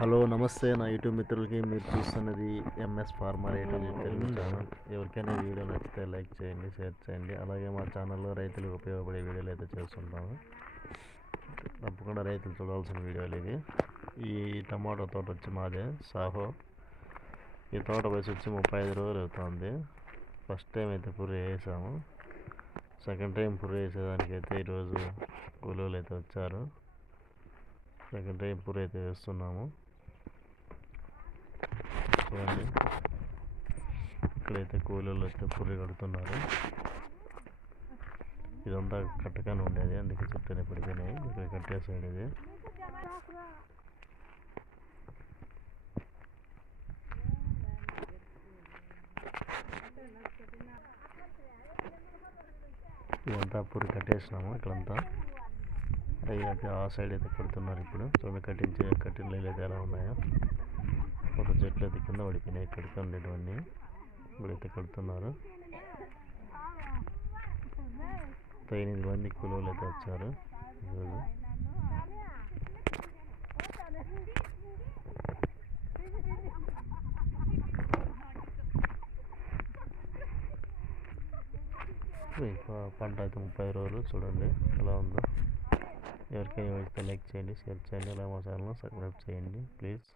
Hello నమస్తే నా YouTube మిత్రులకి. మీరు చూస్తున్నది ఎంఎస్ ఫార్మర్ రైతులు తెలుగు ఛానల్. ఎవరికైనా ఈ వీడియో నచ్చితే లైక్ చేయండి, షేర్ చేయండి. అలాగే మా ఛానల్లో రైతులకు ఉపయోగపడే వీడియోలు అయితే చేస్తుంటాము. తప్పకుండా రైతులు చూడాల్సిన వీడియోలు ఇవి. ఈ టమాటో తోట వచ్చి మాదే సాహో. ఈ తోట వయసు వచ్చి 35 రోజులు అవుతుంది. ఫస్ట్ టైం అయితే పుర్రె వేసాము. సెకండ్ టైం పుర్రె వేసేదానికైతే ఈరోజు కూలీలు అయితే వచ్చారు. సెకండ్ టైం పుర్రె అయితే వేస్తున్నాము. చూడండి, ఇక్కడైతే కూలీలు అయితే పుర్రె కడుతున్నారు. ఇదంతా కట్టగానే ఉండేది, అందుకే చుట్టూనే పడిపోయినాయి. ఇక్కడ కట్టేసాడు ఇది. ఇదంతా పుర్రె కట్టేసినాము. ఇక్కడంతా అయితే ఆ సైడ్ అయితే కడుతున్నారు. ఇప్పుడు చూడండి, కట్టిన నీళ్ళు అయితే ఎలా ఉన్నాయో. ఒక చెట్లు అయితే కింద పడిపోయినాయి, కడుతూ ఉండేటివన్నీ. ఇప్పుడైతే కడుతున్నారు. 8 మంది కూలీలు అయితే వచ్చారు ఈరోజు. పంట అయితే 30 రోజులు. చూడండి ఎలా ఉందో. ఎవరికైనా లైక్ చేయండి, షేర్ చేయండి. అలా మా ఛానల్ సబ్స్క్రైబ్ చేయండి ప్లీజ్.